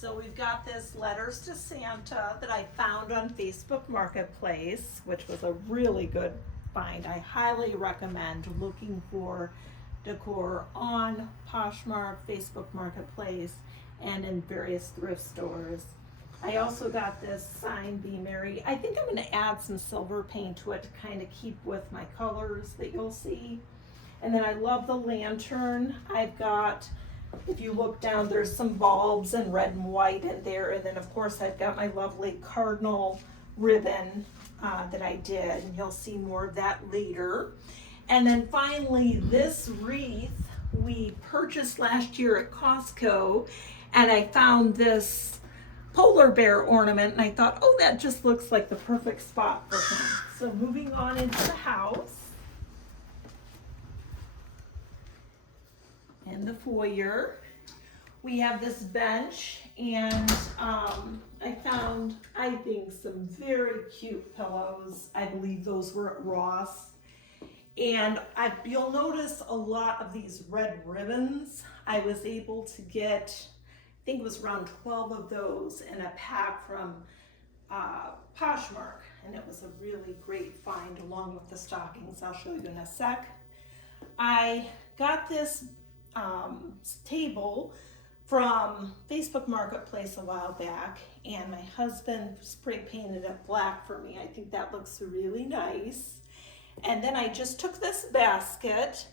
So we've got this Letters to Santa that I found on Facebook Marketplace, which was a really good find. I highly recommend looking for decor on Poshmark, Facebook Marketplace, and in various thrift stores. I also got this Sign Be Merry. I think I'm going to add some silver paint to it to kind of keep with my colors that you'll see. And then I love the lantern. I've got, if you look down, there's some bulbs in red and white in there. And then of course I've got my lovely cardinal ribbon that I did. And you'll see more of that later. And then finally this wreath we purchased last year at Costco. And I found this polar bear ornament and I thought, oh, that just looks like the perfect spot for him. So moving on into the house. In the foyer, we have this bench, and I found, I think, some very cute pillows. I believe those were at Ross. And you'll notice a lot of these red ribbons. I was able to get, I think it was around 12 of those in a pack from Poshmark, and it was a really great find along with the stockings. I'll show you in a sec. I got this table from Facebook Marketplace a while back, and my husband spray painted it black for me. I think that looks really nice. And then I just took this basket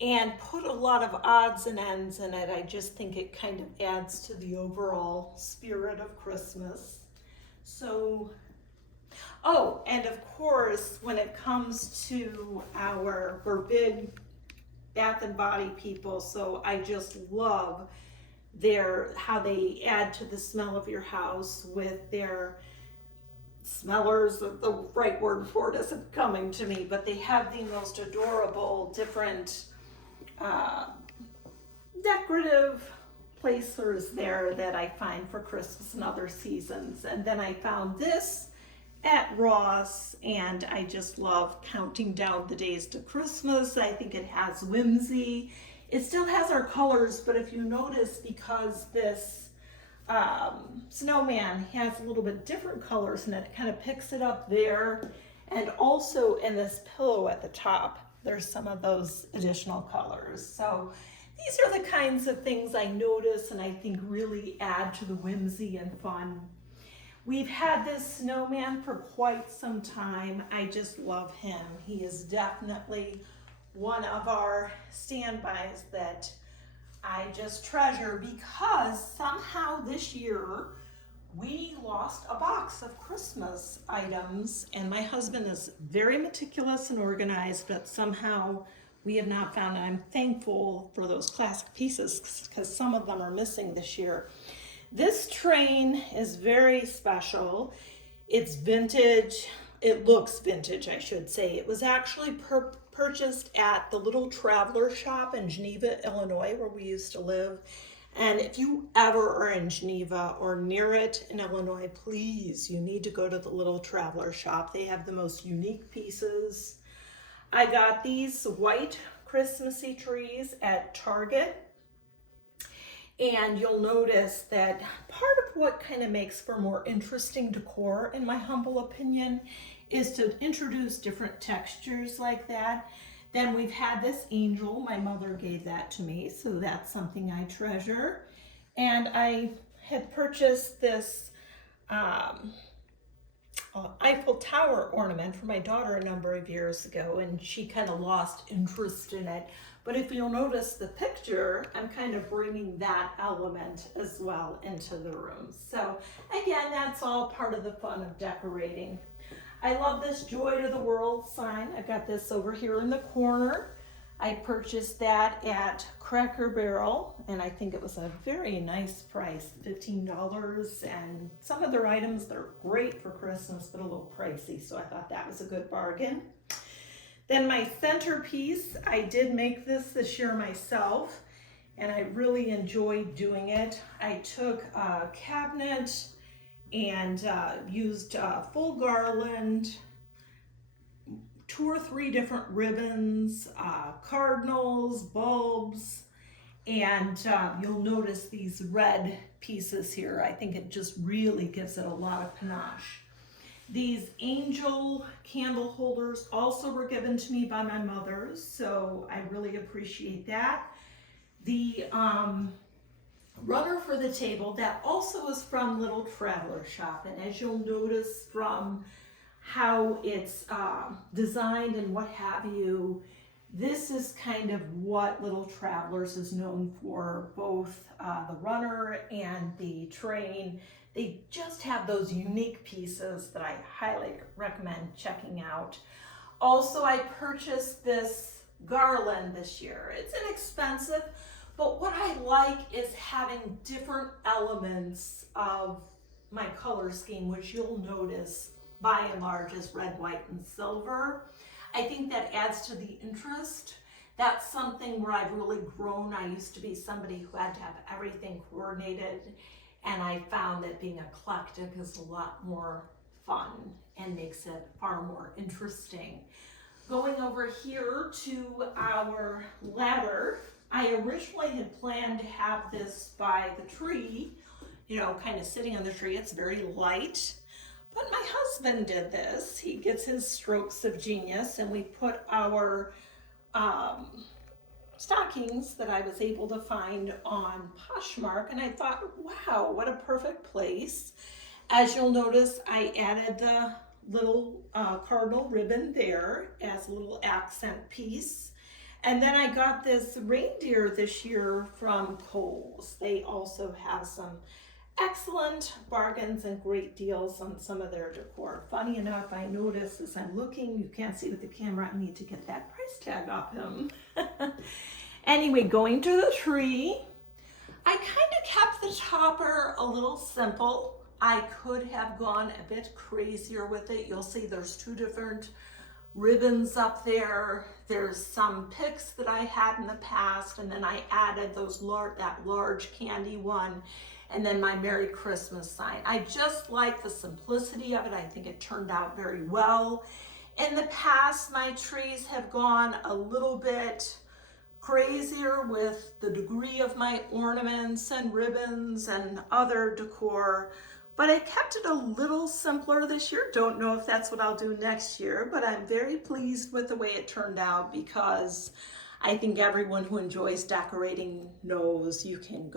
and put a lot of odds and ends in it. I just think it kind of adds to the overall spirit of Christmas. So, oh, and of course, when it comes to we're big Bath and Body people, so I just love how they add to the smell of your house with their smellers. The right word for it isn't coming to me, but they have the most adorable different decorative placers there that I find for Christmas and other seasons. And then I found this at Ross, and I just love counting down the days to Christmas. I think it has whimsy. It still has our colors, but if you notice, because this snowman has a little bit different colors in it, it kind of picks it up there. And also in this pillow at the top, there's some of those additional colors. So these are the kinds of things I notice and I think really add to the whimsy and fun. We've had this snowman for quite some time. I just love him. He is definitely one of our standbys that I just treasure, because somehow this year we lost a box of Christmas items, and my husband is very meticulous and organized, but somehow we have not found it. I'm thankful for those classic pieces because some of them are missing this year. This train is very special. It's vintage. It looks vintage, I should say. It was actually purchased at the Little Traveler Shop in Geneva, Illinois, where we used to live. And if you ever are in Geneva or near it in Illinois, please, you need to go to the Little Traveler Shop. They have the most unique pieces. I got these white Christmassy trees at Target. And you'll notice that part of what kind of makes for more interesting decor, in my humble opinion, is to introduce different textures like that. Then we've had this angel. My mother gave that to me, so that's something I treasure. And I had purchased this Eiffel Tower ornament for my daughter a number of years ago, and she kind of lost interest in it. But if you'll notice the picture, I'm kind of bringing that element as well into the room. So again, that's all part of the fun of decorating. I love this Joy to the World sign. I've got this over here in the corner. I purchased that at Cracker Barrel, and I think it was a very nice price, $15. And some of their items, they're great for Christmas, but a little pricey, so I thought that was a good bargain. Then my centerpiece, I did make this year myself, and I really enjoyed doing it. I took a cabinet and used full garland, 2 or 3 different ribbons, cardinals, bulbs, And you'll notice these red pieces here. I think it just really gives it a lot of panache. These angel candle holders also were given to me by my mother, so I really appreciate that. The runner for the table, that also is from Little Traveler Shop, and as you'll notice from how it's designed and what have you, this is kind of what Little Travelers is known for, both the runner and the train. They just have those unique pieces that I highly recommend checking out. Also, I purchased this garland this year. It's inexpensive, but what I like is having different elements of my color scheme, which you'll notice by and large is red, white, and silver. I think that adds to the interest. That's something where I've really grown. I used to be somebody who had to have everything coordinated, and I found that being eclectic is a lot more fun and makes it far more interesting. Going over here to our ladder, I originally had planned to have this by the tree, you know, kind of sitting on the tree. It's very light. But my husband did this. He gets his strokes of genius, and we put our stockings that I was able to find on Poshmark, and I thought, wow, what a perfect place. As you'll notice, I added the little cardinal ribbon there as a little accent piece. And then I got this reindeer this year from Kohl's. They also have some excellent bargains and great deals on some of their decor. Funny enough, I noticed as I'm looking, you can't see with the camera, I need to get that price tag off him. Anyway, going to the tree, I kind of kept the topper a little simple. I could have gone a bit crazier with it. You'll see there's two different ribbons up there. There's some picks that I had in the past, and then I added that large candy one, and then my Merry Christmas sign. I just like the simplicity of it. I think it turned out very well. In the past, my trees have gone a little bit crazier with the degree of my ornaments and ribbons and other decor, but I kept it a little simpler this year. Don't know if that's what I'll do next year, but I'm very pleased with the way it turned out, because I think everyone who enjoys decorating knows you can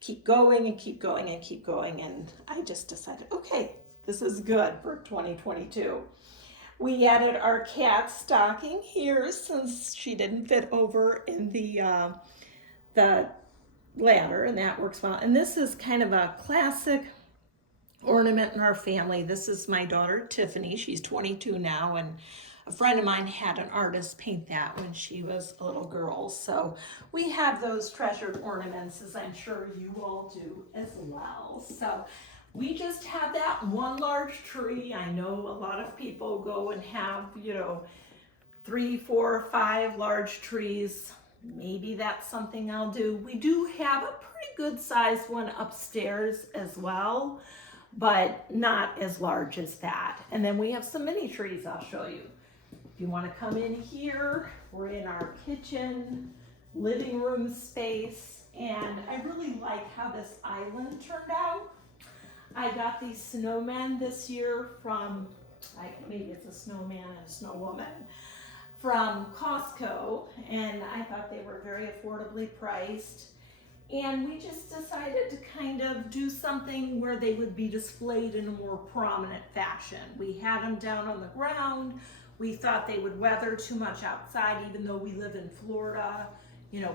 keep going and keep going and keep going. And I just decided, okay, this is good for 2022. We added our cat stocking here since she didn't fit over in the ladder, and that works well. And this is kind of a classic ornament in our family. This is my daughter Tiffany. She's 22 now, and a friend of mine had an artist paint that when she was a little girl. So we have those treasured ornaments, as I'm sure you all do as well. So we just have that one large tree. I know a lot of people go and have, 3, 4, 5 large trees. Maybe that's something I'll do. We do have a pretty good sized one upstairs as well, but not as large as that. And then we have some mini trees I'll show you. If you want to come in here, we're in our kitchen, living room space, and I really like how this island turned out. I got these snowmen this year from, maybe it's a snowman and a snowwoman, from Costco, and I thought they were very affordably priced. And we just decided to kind of do something where they would be displayed in a more prominent fashion. We had them down on the ground. We thought they would weather too much outside, even though we live in Florida,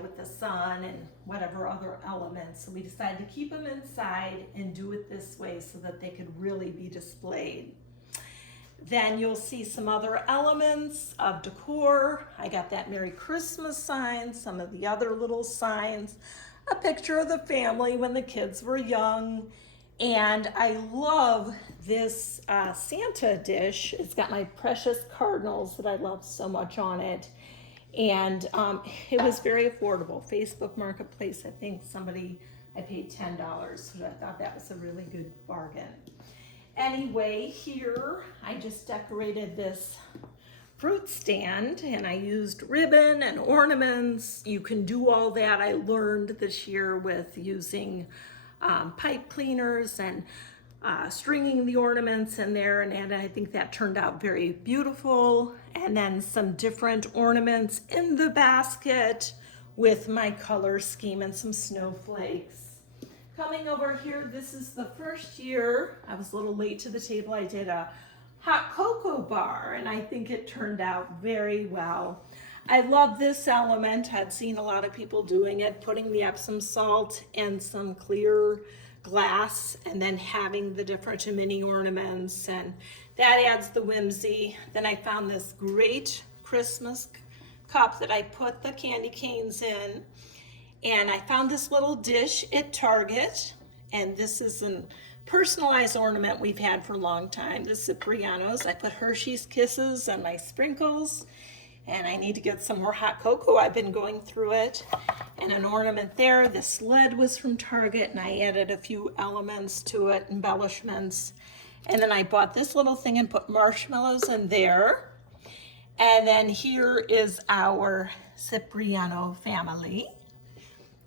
with the sun and whatever other elements. So we decided to keep them inside and do it this way so that they could really be displayed. Then you'll see some other elements of decor. I got that Merry Christmas sign, some of the other little signs, a picture of the family when the kids were young. And I love this Santa dish. It's got my precious cardinals that I love so much on it. And it was very affordable. Facebook Marketplace, I think I paid $10, so I thought that was a really good bargain. Anyway, here I just decorated this fruit stand, and I used ribbon and ornaments. You can do all that. I learned this year with using pipe cleaners and stringing the ornaments in there, and I think that turned out very beautiful. And then some different ornaments in the basket with my color scheme and some snowflakes. Coming over here, this is the first year, I was a little late to the table, I did a hot cocoa bar, and I think it turned out very well. I love this element. I'd seen a lot of people doing it, putting the Epsom salt and some clear glass and then having the different mini ornaments, and that adds the whimsy. Then I found this great Christmas cup that I put the candy canes in, and I found this little dish at Target, and this is a personalized ornament we've had for a long time. This is Cipriano's. I put Hershey's Kisses on my sprinkles, and I need to get some more hot cocoa. I've been going through it. And an ornament there. The sled was from Target, and I added a few elements to it, embellishments. And then I bought this little thing and put marshmallows in there. And then here is our Cipriano family,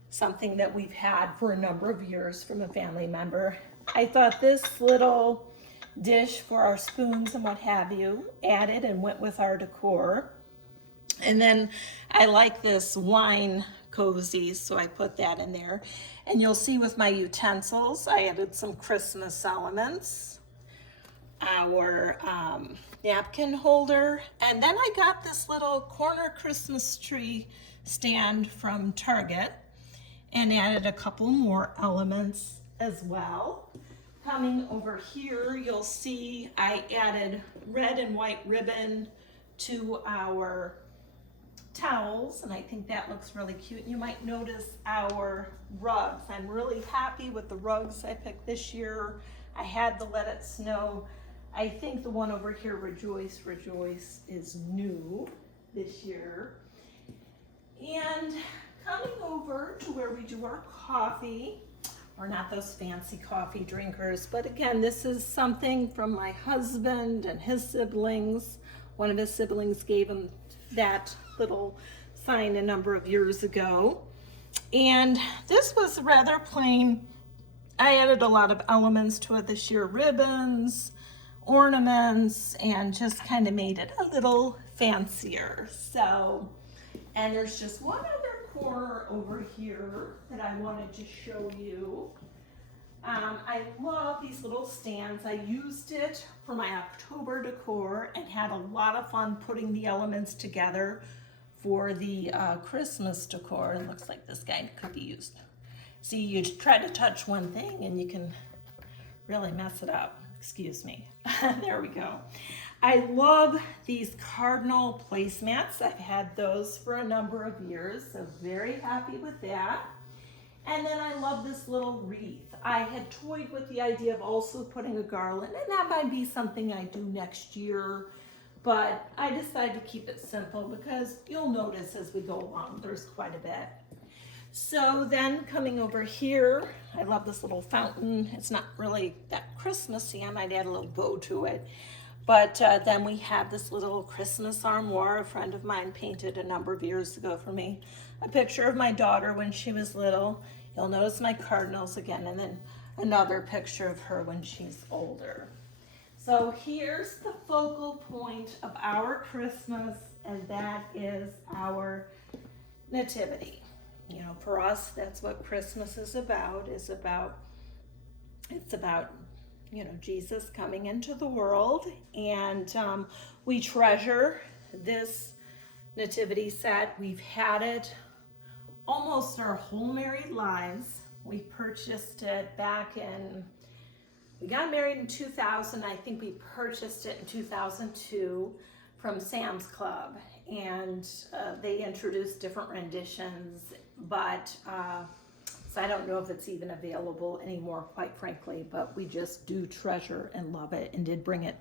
something that we've had for a number of years from a family member. I thought this little dish for our spoons and what have you added and went with our decor. And then I like this wine cozy, so I put that in there. And you'll see with my utensils, I added some Christmas elements, our napkin holder, and then I got this little corner Christmas tree stand from Target and added a couple more elements as well. Coming over here, you'll see I added red and white ribbon to our towels, and I think that looks really cute. And you might notice our rugs. I'm really happy with the rugs I picked this year. I had the Let It Snow. I think the one over here, Rejoice, Rejoice, is new this year. And coming over to where we do our coffee, we're not those fancy coffee drinkers, but again, this is something from my husband and his siblings. One of his siblings gave him that little sign a number of years ago. And this was rather plain. I added a lot of elements to it this year, ribbons, ornaments, and just kind of made it a little fancier. So, and there's just one other corner over here that I wanted to show you. I love these little stands. I used it for my October decor and had a lot of fun putting the elements together for the Christmas decor. It looks like this guy could be used. See, you try to touch one thing and you can really mess it up. Excuse me. There we go. I love these cardinal placemats. I've had those for a number of years, so very happy with that. And then I love this little wreath. I had toyed with the idea of also putting a garland, and that might be something I do next year, but I decided to keep it simple because you'll notice as we go along, there's quite a bit. So then coming over here, I love this little fountain. It's not really that Christmassy. I might add a little bow to it. But then we have this little Christmas armoire a friend of mine painted a number of years ago for me. A picture of my daughter when she was little. You'll notice my cardinals again, and then another picture of her when she's older. So here's the focal point of our Christmas, and that is our nativity. You know, for us, that's what Christmas is about. It's about, you know, Jesus coming into the world, and we treasure this nativity set. We've had it almost our whole married lives. We purchased it back in, we got married in 2000. I think we purchased it in 2002 from Sam's Club, and they introduced different renditions, but so I don't know if it's even available anymore, quite frankly, but we just do treasure and love it, and did bring it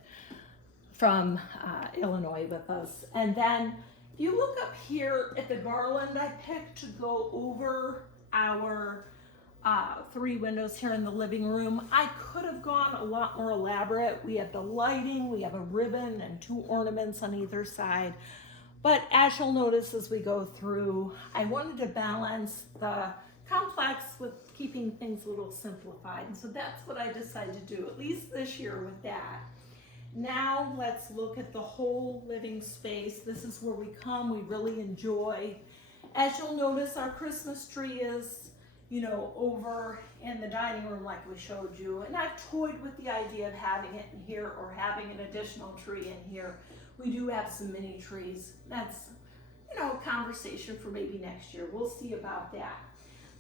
from Illinois with us. And then if you look up here at the garland I picked to go over our 3 windows here in the living room. I could have gone a lot more elaborate. We have the lighting, we have a ribbon and 2 ornaments on either side. But as you'll notice as we go through, I wanted to balance the complex with keeping things a little simplified. And so that's what I decided to do, at least this year with that. Now let's look at the whole living space. This is where we come, we really enjoy. As you'll notice, our Christmas tree is, you know, over in the dining room like we showed you. And I've toyed with the idea of having it in here or having an additional tree in here. We do have some mini trees. That's, you know, a conversation for maybe next year. We'll see about that.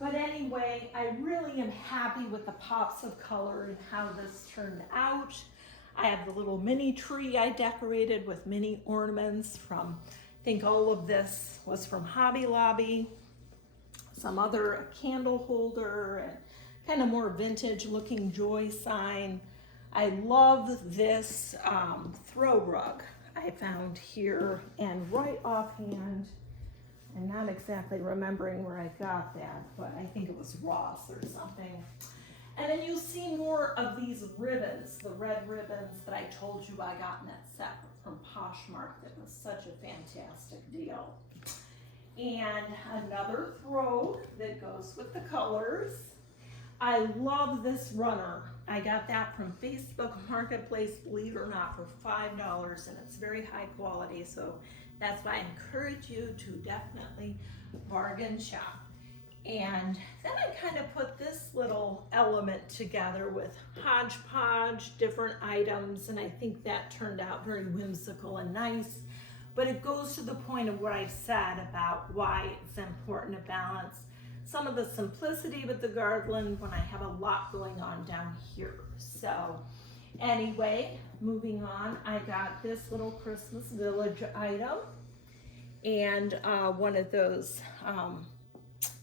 But anyway, I really am happy with the pops of color and how this turned out. I have the little mini tree I decorated with mini ornaments from, I think all of this was from Hobby Lobby. Some other candle holder and kind of more vintage looking joy sign. I love this throw rug I found here, and right offhand, I'm not exactly remembering where I got that, but I think it was Ross or something. And then you'll see more of these ribbons, the red ribbons that I told you I got in that set from Poshmark that was such a fantastic deal. And another throw that goes with the colors. I love this runner. I got that from Facebook Marketplace, believe it or not, for $5, and it's very high quality, so that's why I encourage you to definitely bargain shop. And then I kind of put this little element together with hodgepodge, different items, and I think that turned out very whimsical and nice. But it goes to the point of what I've said about why it's important to balance some of the simplicity with the garland when I have a lot going on down here. So anyway, moving on, I got this little Christmas Village item and one of those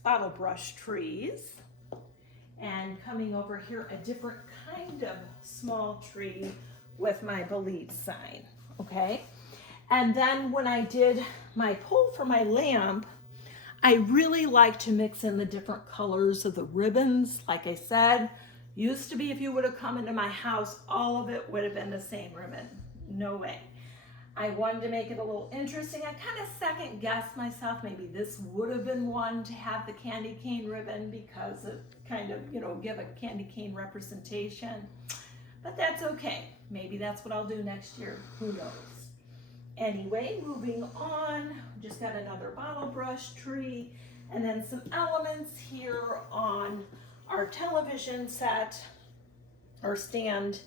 bottle brush trees. And coming over here, a different kind of small tree with my Believe sign, okay? And then when I did my pull for my lamp, I really like to mix in the different colors of the ribbons. Like I said, used to be if you would have come into my house, all of it would have been the same ribbon. No way. I wanted to make it a little interesting. I kind of second guessed myself. Maybe this would have been one to have the candy cane ribbon because it kind of, you know, give a candy cane representation. But that's okay. Maybe that's what I'll do next year. Who knows? Anyway, moving on, just got another bottle brush tree and then some elements here on our television set or stand.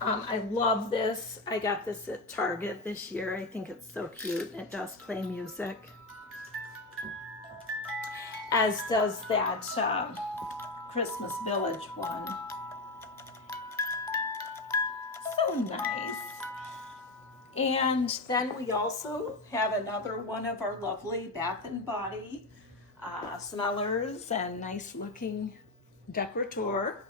I love this. I got this at Target this year. I think it's so cute. It does play music, as does that Christmas Village one. So nice. And then we also have another one of our lovely Bath and Body smellers and nice looking decorateur.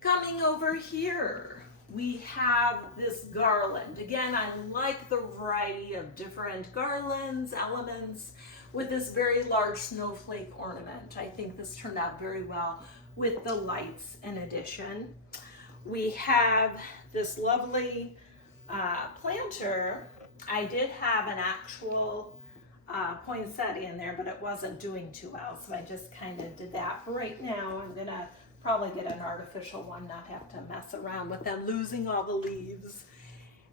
Coming over here, we have this garland. Again, I like the variety of different garlands, elements with this very large snowflake ornament. I think this turned out very well with the lights in addition. We have this lovely planter. I did have an actual poinsettia in there, but it wasn't doing too well, so I just kind of did that. For right now, I'm gonna probably get an artificial one, not have to mess around with them losing all the leaves.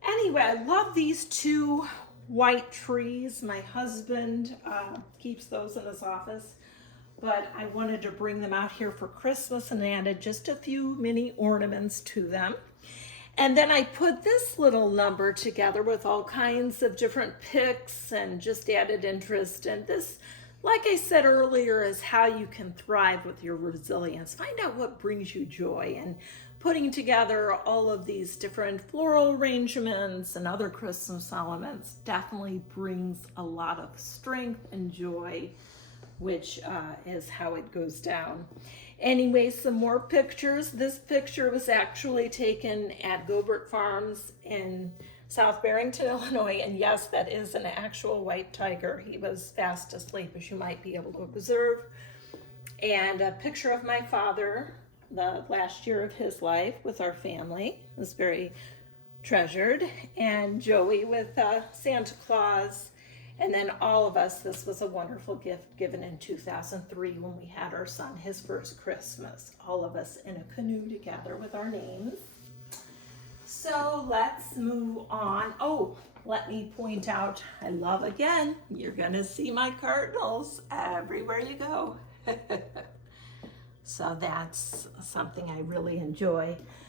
Anyway, I love these 2 white trees. My husband keeps those in his office, but I wanted to bring them out here for Christmas and added just a few mini ornaments to them. And then I put this little number together with all kinds of different picks and just added interest. And this, like I said earlier, is how you can thrive with your resilience. Find out what brings you joy, and putting together all of these different floral arrangements and other Christmas elements definitely brings a lot of strength and joy, which is how it goes down. Anyway, some more pictures. This picture was actually taken at Gilbert Farms in South Barrington, Illinois. And yes, that is an actual white tiger. He was fast asleep, as you might be able to observe. And a picture of my father the last year of his life with our family. It was very treasured. And Joey with Santa Claus. And then all of us, this was a wonderful gift given in 2003 when we had our son his first Christmas. All of us in a canoe together with our names. So let's move on. Oh, let me point out, I love again, you're gonna see my cardinals everywhere you go. So that's something I really enjoy.